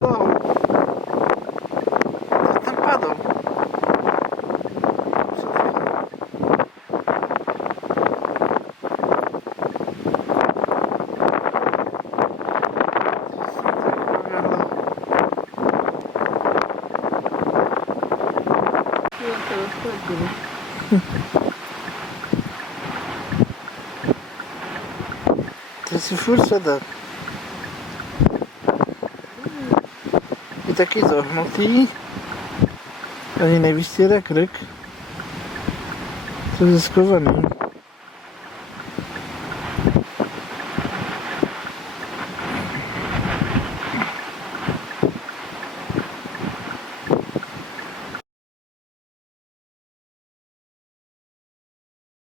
O! Co tam padał? To jest fursa, tak. I taki zahnutý. Ani nevíš, jak ryk. To je skovaný.